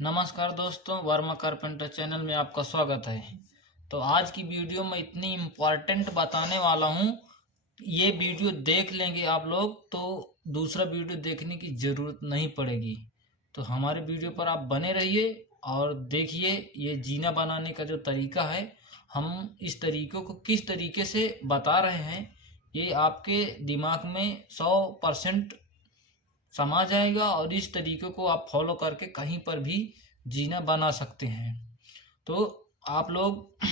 नमस्कार दोस्तों, Verma carpenter channel में आपका स्वागत है। तो आज की वीडियो में इतनी इम्पोर्टेंट बताने वाला हूँ, ये वीडियो देख लेंगे आप लोग तो दूसरा वीडियो देखने की ज़रूरत नहीं पड़ेगी। तो हमारे वीडियो पर आप बने रहिए और देखिए ये जीना बनाने का जो तरीका है, हम इस तरीक़ों को किस तरीके से बता रहे हैं, ये आपके दिमाग में 100% समा जाएगा और इस तरीके को आप फॉलो करके कहीं पर भी जीना बना सकते हैं। तो आप लोग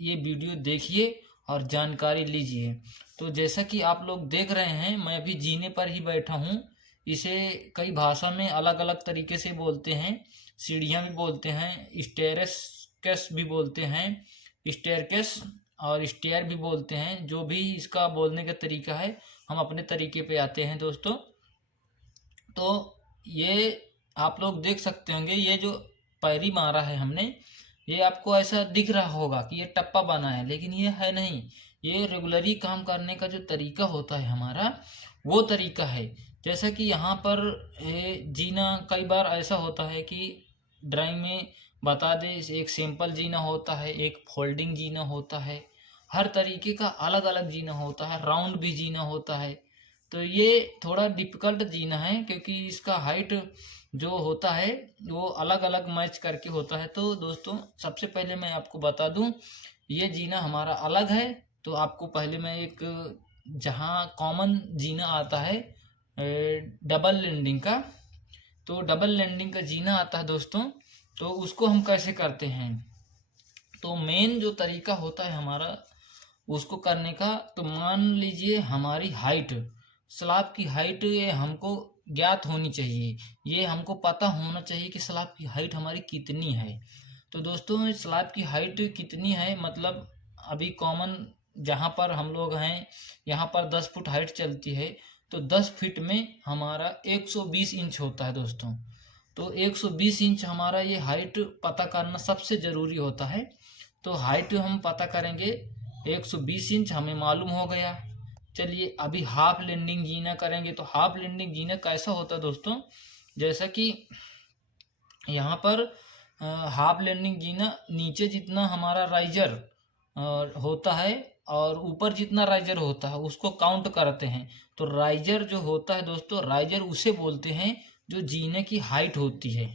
ये वीडियो देखिए और जानकारी लीजिए। तो जैसा कि आप लोग देख रहे हैं, मैं अभी जीने पर ही बैठा हूँ। इसे कई भाषा में अलग अलग तरीके से बोलते हैं। सीढ़ियाँ भी बोलते हैं, स्टेयरकेस भी बोलते हैं, स्टेयरकेस और स्टेयर भी बोलते हैं। जो भी इसका बोलने का तरीका है, हम अपने तरीके पे आते हैं दोस्तों। तो ये आप लोग देख सकते होंगे, ये जो पैरी मारा है हमने, ये आपको ऐसा दिख रहा होगा कि ये टप्पा बना है, लेकिन ये है नहीं। ये रेगुलरी काम करने का जो तरीका होता है हमारा, वो तरीका है। जैसा कि यहाँ पर जीना कई बार ऐसा होता है कि ड्राइंग में बता दे, एक सिंपल जीना होता है, एक फोल्डिंग जीना होता है, हर तरीके का अलग अलग जीना होता है, राउंड भी जीना होता है। तो ये थोड़ा डिफ़िकल्ट जीना है क्योंकि इसका हाइट जो होता है वो अलग अलग मैच करके होता है। तो दोस्तों, सबसे पहले मैं आपको बता दूं, ये जीना हमारा अलग है। तो आपको पहले मैं एक, जहां कॉमन जीना आता है डबल लैंडिंग का, तो डबल लैंडिंग का जीना आता है दोस्तों। तो उसको हम कैसे करते हैं, तो मेन जो तरीका होता है हमारा उसको करने का, तो मान लीजिए हमारी हाइट, स्लैब की हाइट, ये हमको ज्ञात होनी चाहिए। ये हमको पता होना चाहिए कि स्लैब की हाइट हमारी कितनी है। तो दोस्तों, स्लैब की हाइट कितनी है, मतलब अभी कॉमन जहाँ पर हम लोग हैं, यहाँ पर 10 फुट हाइट चलती है। तो 10 फीट में हमारा 120 इंच होता है दोस्तों। तो 120 इंच हमारा ये हाइट पता करना सबसे ज़रूरी होता है। तो हाइट हम पता करेंगे, 120 इंच हमें मालूम हो गया। चलिए अभी हाफ लैंडिंग जीना करेंगे। तो हाफ लैंडिंग जीना कैसा होता है दोस्तों, जैसा कि यहाँ पर हाफ लैंडिंग जीना, नीचे जितना हमारा राइजर होता है और ऊपर जितना राइजर होता है उसको काउंट करते हैं। तो राइजर जो होता है दोस्तों, राइजर उसे बोलते हैं जो जीने की हाइट होती है।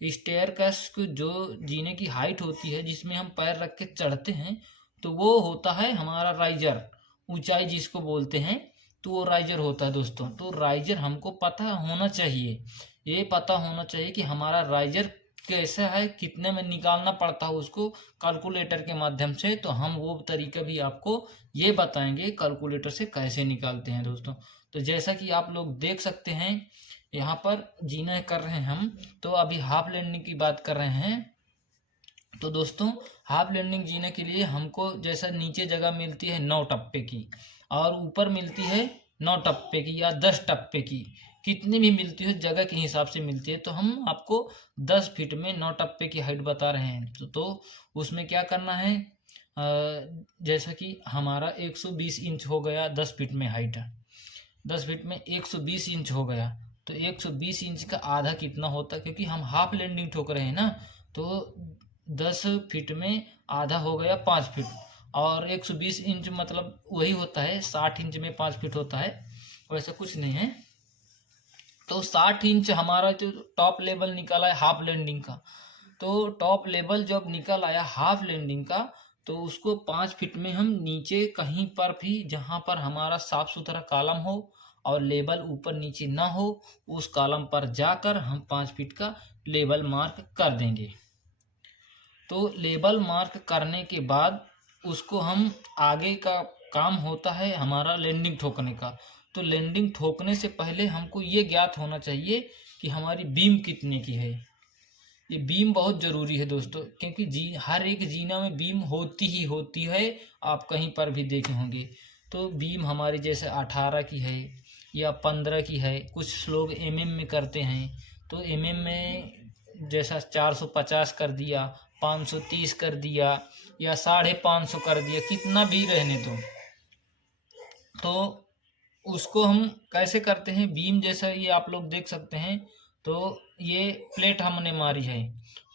स्टेयरकेस को जो जीने की हाइट होती है, जिसमें हम पैर रख के चढ़ते हैं, तो वो होता है हमारा राइजर, ऊंचाई जिसको बोलते हैं। तो वो राइजर होता है दोस्तों। तो राइजर हमको पता होना चाहिए, ये पता होना चाहिए कि हमारा राइजर कैसा है, कितने में निकालना पड़ता है उसको कैलकुलेटर के माध्यम से। तो हम वो तरीका भी आपको ये बताएंगे कैलकुलेटर से कैसे निकालते हैं दोस्तों। तो जैसा कि आप लोग देख सकते हैं, यहाँ पर जीना कर रहे हैं हम। तो अभी हाफ लैंडिंग की बात कर रहे हैं। तो दोस्तों, हाफ लैंडिंग जीने के लिए हमको जैसा नीचे जगह मिलती है 9 टप्पे की, और ऊपर मिलती है 9 टप्पे की या 10 टप्पे की, कितनी भी मिलती हो जगह के हिसाब से मिलती है। तो हम आपको 10 फीट में 9 टप्पे की हाइट बता रहे हैं। तो उसमें क्या करना है, जैसा कि हमारा 120 इंच हो गया 10 फीट में हाइट, 10 फीट में 120 इंच हो गया। तो 120 इंच का आधा कितना होता है, क्योंकि हम हाफ लैंडिंग ठोक रहे हैं ना। तो 10 फीट में आधा हो गया 5 फीट, और 120 इंच मतलब वही होता है 60 इंच में 5 फीट होता है, वैसा कुछ नहीं है। तो 60 इंच हमारा जो टॉप लेवल निकला है हाफ लैंडिंग का। तो टॉप लेवल जब निकल आया हाफ लैंडिंग का, तो उसको 5 फीट में हम नीचे कहीं पर भी, जहाँ पर हमारा साफ सुथरा कॉलम हो और लेवल ऊपर नीचे ना हो, उस कॉलम पर जाकर हम 5 फीट का लेवल मार्क कर देंगे। तो लेबल मार्क करने के बाद उसको हम, आगे का काम होता है हमारा लैंडिंग ठोकने का। तो लैंडिंग ठोकने से पहले हमको ये ज्ञात होना चाहिए कि हमारी बीम कितने की है। ये बीम बहुत ज़रूरी है दोस्तों, क्योंकि हर एक जीना में बीम होती ही होती है, आप कहीं पर भी देखे होंगे। तो बीम हमारी जैसे 18 की है या 15 की है, कुछ लोग एमएम में करते हैं। तो एमएम में जैसा 450 कर दिया, 530 कर दिया, या 550 कर दिया, कितना भी रहने दो। तो उसको हम कैसे करते हैं, बीम जैसा ये आप लोग देख सकते हैं। तो ये प्लेट हमने मारी है,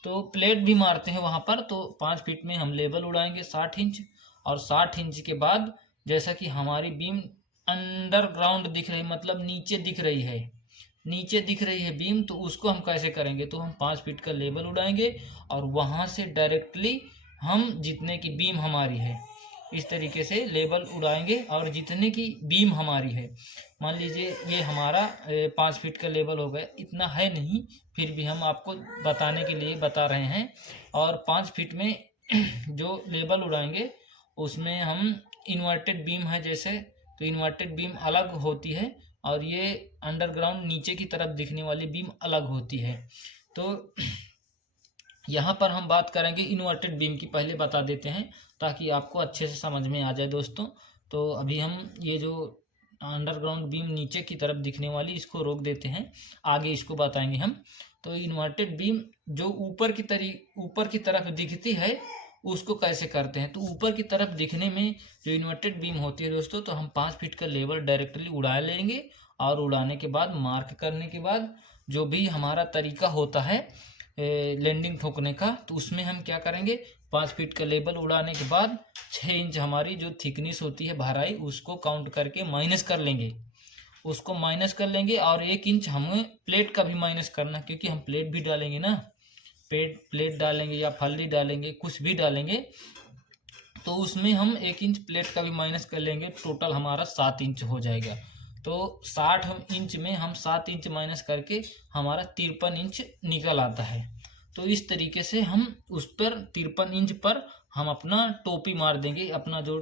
तो प्लेट भी मारते हैं वहाँ पर। तो 5 फीट में हम लेवल उड़ाएंगे 60 इंच, और 60 इंच के बाद जैसा कि हमारी बीम अंडरग्राउंड दिख रही, मतलब नीचे दिख रही है, नीचे दिख रही है बीम, तो उसको हम कैसे करेंगे, तो हम 5 फीट का लेवल उड़ाएंगे और वहाँ से डायरेक्टली हम जितने की बीम हमारी है इस तरीके से लेवल उड़ाएंगे, और जितने की बीम हमारी है, मान लीजिए ये हमारा 5 फीट का लेवल हो गया, इतना है नहीं, फिर भी हम आपको बताने के लिए बता रहे हैं। और 5 फीट में जो लेवल उड़ाएंगे उसमें हम इन्वर्टेड बीम है जैसे, तो इन्वर्टेड बीम अलग होती है और ये अंडरग्राउंड नीचे की तरफ दिखने वाली बीम अलग होती है। तो यहाँ पर हम बात करेंगे इन्वर्टेड बीम की, पहले बता देते हैं ताकि आपको अच्छे से समझ में आ जाए दोस्तों। तो अभी हम ये जो अंडरग्राउंड बीम नीचे की तरफ दिखने वाली, इसको रोक देते हैं, आगे इसको बताएंगे हम। तो इन्वर्टेड बीम जो ऊपर की तरफ दिखती है उसको कैसे करते हैं, तो ऊपर की तरफ दिखने में जो इन्वर्टेड बीम होती है दोस्तों, तो हम 5 फीट का लेवल डायरेक्टली उड़ा लेंगे, और उड़ाने के बाद मार्क करने के बाद जो भी हमारा तरीका होता है लैंडिंग ठोकने का, तो उसमें हम क्या करेंगे, 5 फीट का लेवल उड़ाने के बाद 6 इंच हमारी जो थिकनेस होती है भराई, उसको काउंट करके माइनस कर लेंगे, उसको माइनस कर लेंगे। और 1 इंच हमें प्लेट का भी माइनस करना, क्योंकि हम प्लेट भी डालेंगे ना, प्लेट डालेंगे या फल्ली डालेंगे, कुछ भी डालेंगे, तो उसमें हम 1 इंच प्लेट का भी माइनस कर लेंगे, टोटल हमारा 7 इंच हो जाएगा। तो 60 इंच में हम 7 इंच माइनस करके हमारा 53 इंच निकल आता है। तो इस तरीके से हम उस पर 53 इंच पर हम अपना टोपी मार देंगे, अपना जो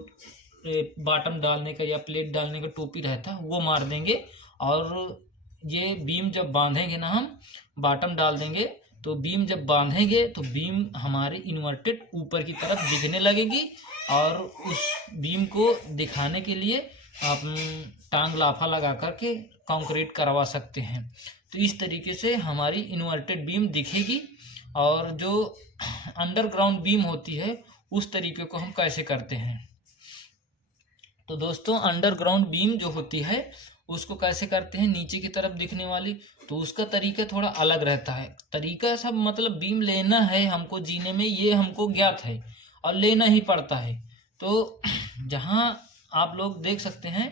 बॉटम डालने का या प्लेट डालने का टोपी रहता है वो मार देंगे। और ये बीम जब बांधेंगे ना, हम बॉटम डाल देंगे, तो बीम जब बांधेंगे तो बीम हमारी इन्वर्टेड ऊपर की तरफ दिखने लगेगी, और उस बीम को दिखाने के लिए आप टांग लाफा लगा करके कंक्रीट करवा सकते हैं। तो इस तरीके से हमारी इन्वर्टेड बीम दिखेगी। और जो अंडरग्राउंड बीम होती है उस तरीके को हम कैसे करते हैं, तो दोस्तों अंडरग्राउंड बीम जो होती है उसको कैसे करते हैं, नीचे की तरफ दिखने वाली, तो उसका तरीका थोड़ा अलग रहता है। तरीका सब मतलब बीम लेना है हमको जीने में, ये हमको ज्ञात है और लेना ही पड़ता है। तो जहाँ आप लोग देख सकते हैं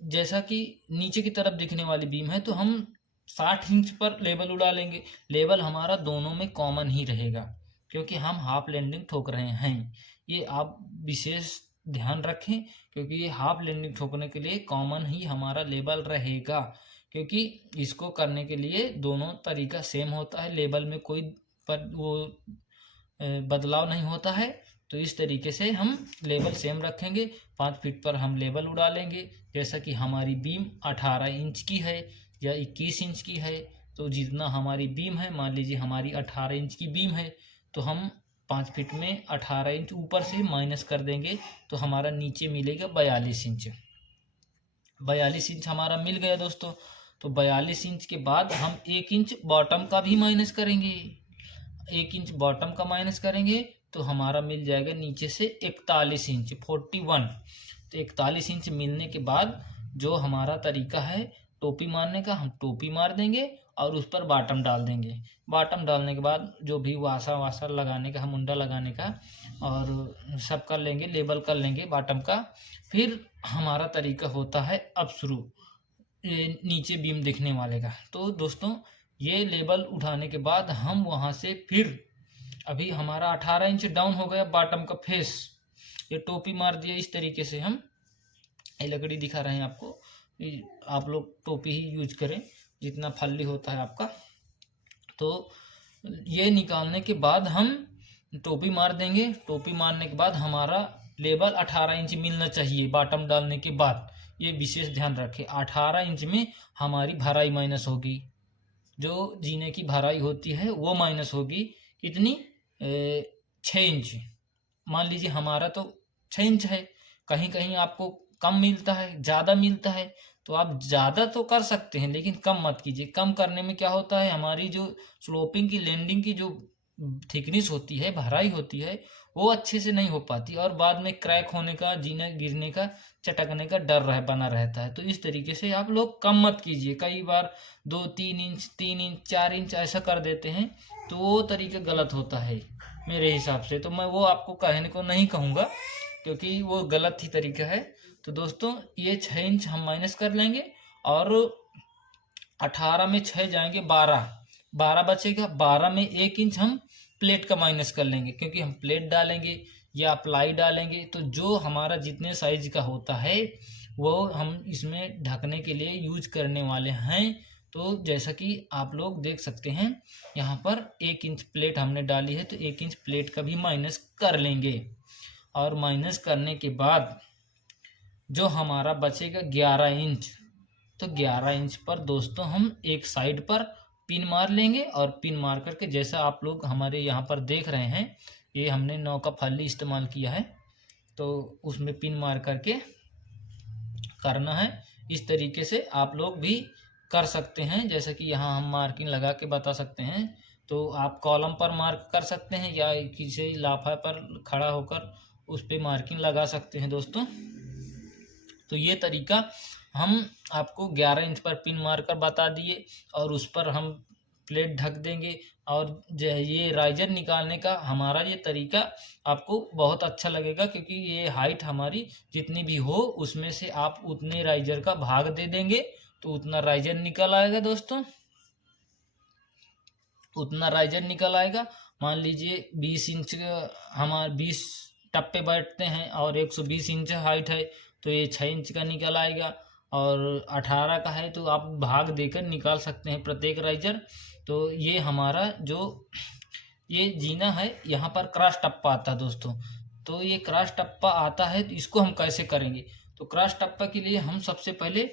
जैसा कि नीचे की तरफ दिखने वाली बीम है, तो हम 60 इंच पर लेवल उड़ा लेंगे। लेवल हमारा दोनों में कॉमन ही रहेगा, क्योंकि हम हाफ लैंडिंग ठोक रहे हैं, ये आप विशेष ध्यान रखें, क्योंकि ये हाफ लैंडिंग ठोकने के लिए कॉमन ही हमारा लेवल रहेगा, क्योंकि इसको करने के लिए दोनों तरीका सेम होता है, लेवल में कोई पर वो बदलाव नहीं होता है। तो इस तरीके से हम लेवल सेम रखेंगे। 5 फीट पर हम लेवल उड़ा लेंगे, जैसा कि हमारी बीम 18 इंच की है या 21 इंच की है, तो जितना हमारी बीम है, मान लीजिए हमारी 18 इंच की बीम है, तो हम 5 फीट में 18 इंच ऊपर से माइनस कर देंगे, तो हमारा नीचे मिलेगा 42 इंच। 42 इंच हमारा मिल गया दोस्तों। तो 42 इंच के बाद हम 1 इंच बॉटम का भी माइनस करेंगे, 1 इंच बॉटम का माइनस करेंगे, तो हमारा मिल जाएगा नीचे से 41 इंच 41। तो 41 इंच मिलने के बाद जो हमारा तरीका है टोपी मारने का, हम टोपी मार देंगे और उस पर बॉटम डाल देंगे। बॉटम डालने के बाद जो भी वासा लगाने का, मुंडा लगाने का और सब कर लेंगे, लेबल कर लेंगे बॉटम का। फिर हमारा तरीका होता है अब शुरू नीचे बीम दिखने वाले का। तो दोस्तों ये लेबल उठाने के बाद हम वहाँ से फिर अभी हमारा 18 इंच डाउन हो गया बॉटम का फेस, ये टोपी मार दिया। इस तरीके से हम ये लकड़ी दिखा रहे हैं आपको, आप लोग टोपी ही यूज करें जितना फल्ली होता है आपका। तो ये निकालने के बाद हम टोपी मार देंगे। टोपी मारने के बाद हमारा लेवल 18 इंच मिलना चाहिए बॉटम डालने के बाद, ये विशेष ध्यान रखें। 18 इंच में हमारी भराई माइनस होगी, जो जीने की भराई होती है वो माइनस होगी। कितनी 6 इंच। मान लीजिए हमारा तो 6 इंच है, कहीं कहीं आपको कम मिलता है, ज़्यादा मिलता है, तो आप ज़्यादा तो कर सकते हैं लेकिन कम मत कीजिए। कम करने में क्या होता है, हमारी जो स्लोपिंग की लैंडिंग की जो थिकनेस होती है, भराई होती है, वो अच्छे से नहीं हो पाती और बाद में क्रैक होने का, जीना गिरने का, चटकने का डर बना रहता है। तो इस तरीके से आप लोग कम मत कीजिए। कई बार 2-3 इंच, 3 इंच, 4 इंच ऐसा कर देते हैं, तो वो तरीका गलत होता है मेरे हिसाब से। तो मैं वो आपको कहने को नहीं कहूँगा, क्योंकि वो गलत ही तरीका है। तो दोस्तों ये 6 इंच हम माइनस कर लेंगे और 18 में 6 जाएंगे 12, 12 बचेगा। 12 में 1 इंच हम प्लेट का माइनस कर लेंगे, क्योंकि हम प्लेट डालेंगे या प्लाई डालेंगे, तो जो हमारा जितने साइज का होता है वो हम इसमें ढकने के लिए यूज करने वाले हैं। तो जैसा कि आप लोग देख सकते हैं यहाँ पर 1 इंच प्लेट हमने डाली है, तो 1 इंच प्लेट का भी माइनस कर लेंगे। और माइनस करने के बाद जो हमारा बचेगा 11 इंच, तो 11 इंच पर दोस्तों हम एक साइड पर पिन मार लेंगे। और पिन मार करके जैसा आप लोग हमारे यहाँ पर देख रहे हैं, ये हमने 9 का फल्ली इस्तेमाल किया है, तो उसमें पिन मार करके करना है। इस तरीके से आप लोग भी कर सकते हैं, जैसा कि यहाँ हम मार्किंग लगा के बता सकते हैं। तो आप कॉलम पर मार्क कर सकते हैं या किसी लाफा पर खड़ा होकर उस पर मार्किंग लगा सकते हैं दोस्तों। तो ये तरीका हम आपको 11 इंच पर पिन मारकर बता दिए और उस पर हम प्लेट ढक देंगे। और ये राइजर निकालने का हमारा ये तरीका आपको बहुत अच्छा लगेगा, क्योंकि ये हाइट हमारी जितनी भी हो उसमें से आप उतने राइजर का भाग दे देंगे, तो उतना राइजर निकल आएगा दोस्तों, उतना राइजर निकल आएगा। मान लीजिए 20 इंच हमारे 20 टप्पे बैठते हैं और 120 इंच हाइट है, तो ये 6 इंच का निकल आएगा। और 18 का है तो आप भाग देकर निकाल सकते हैं प्रत्येक राइजर। तो ये हमारा जो ये जीना है, यहाँ पर क्रॉस टप्पा आता है दोस्तों। तो ये क्रॉस टप्पा आता है, तो इसको हम कैसे करेंगे? तो क्रॉस टप्पा के लिए हम सबसे पहले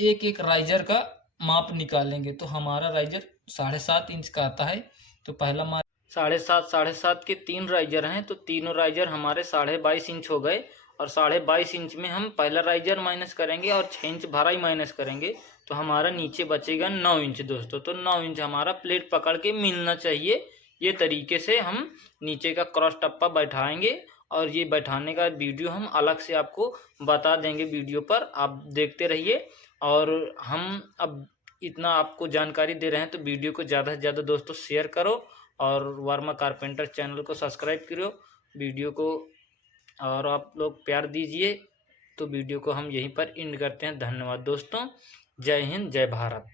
एक एक राइजर का माप निकालेंगे। तो हमारा राइजर 7.5 इंच का आता है, तो पहला माप 7.5 के 3 राइजर हैं, तो तीनों राइजर हमारे 22.5 इंच हो गए। और 22.5 इंच में हम पहला राइजर माइनस करेंगे और 6 इंच भराई माइनस करेंगे, तो हमारा नीचे बचेगा 9 इंच दोस्तों। तो 9 इंच हमारा प्लेट पकड़ के मिलना चाहिए। ये तरीके से हम नीचे का क्रॉस टप्पा बैठाएंगे और ये बैठाने का वीडियो हम अलग से आपको बता देंगे वीडियो पर, आप देखते रहिए। और हम अब इतना आपको जानकारी दे रहे हैं, तो वीडियो को ज़्यादा से ज़्यादा दोस्तों शेयर करो और वर्मा कारपेंटर चैनल को सब्सक्राइब करो वीडियो को, और आप लोग प्यार दीजिए। तो वीडियो को हम यहीं पर एंड करते हैं। धन्यवाद दोस्तों। जय हिंद, जय भारत।